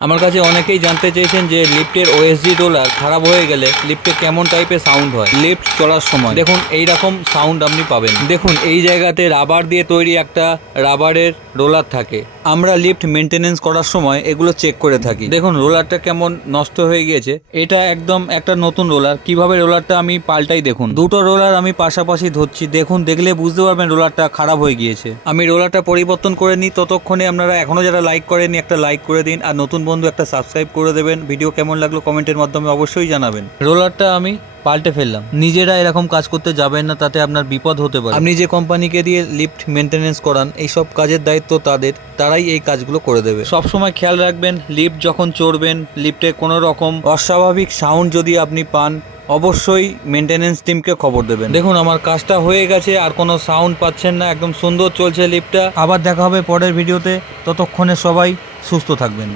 আমার কাছে অনেকেই জানতে চেয়েছেন যে লিফটের ওএসডি রোলার খারাপ হয়ে গেলে লিফটে কেমন টাইপের সাউন্ড হয়? লিফট চলার সময়। দেখুন এই রকম সাউন্ড আপনি পাবেন। দেখুন, এই জায়গাতে রাবার দিয়ে তৈরি একটা রাবারের রোলার থাকে। আমরা লিফট মেনটেনেন্স করার সময় এগুলো চেক করে থাকি। দেখুন, রোলারটা কেমন নষ্ট হয়ে গিয়েছে। এটা একদম একটা নতুন রোলার। কীভাবে রোলারটা আমি পাল্টাই দেখুন। দুটো রোলার আমি পাশাপাশি ধরছি। দেখুন, দেখলে বুঝতে পারবেন রোলারটা খারাপ হয়ে গিয়েছে। আমি রোলারটা পরিবর্তন করে নিই। ততক্ষণে আপনারা এখনও যারা লাইক করেনি একটা লাইক করে দিন। আর নতুন বন্ধু, একটা সাবস্ক্রাইব করে দেবেন। ভিডিও কেমন লাগল কমেন্টের মাধ্যমে অবশ্যই জানাবেন। রোলারটা আমি পাল্টে ফেললাম। নিজেরা এরকম কাজ করতে যাবেন না, তাতে আপনার বিপদ হতে পারে। আপনি যে কোম্পানিকে দিয়ে লিফট মেনটেনেন্স করান এই সব কাজের দায়িত্ব তাদের, তারাই এই কাজগুলো করে দেবে। সব সময় খেয়াল রাখবেন লিফট যখন চড়বেন লিফটে কোনো রকম অস্বাভাবিক সাউন্ড যদি আপনি পান, অবশ্যই মেনটেনেন্স টিমকে খবর দেবেন। দেখুন, আমার কাজটা হয়ে গেছে, আর কোনো সাউন্ড পাচ্ছেন না, একদম সুন্দর চলছে লিফটটা আবার দেখা হবে পরের ভিডিওতে ততক্ষণে সবাই সুস্থ থাকবেন।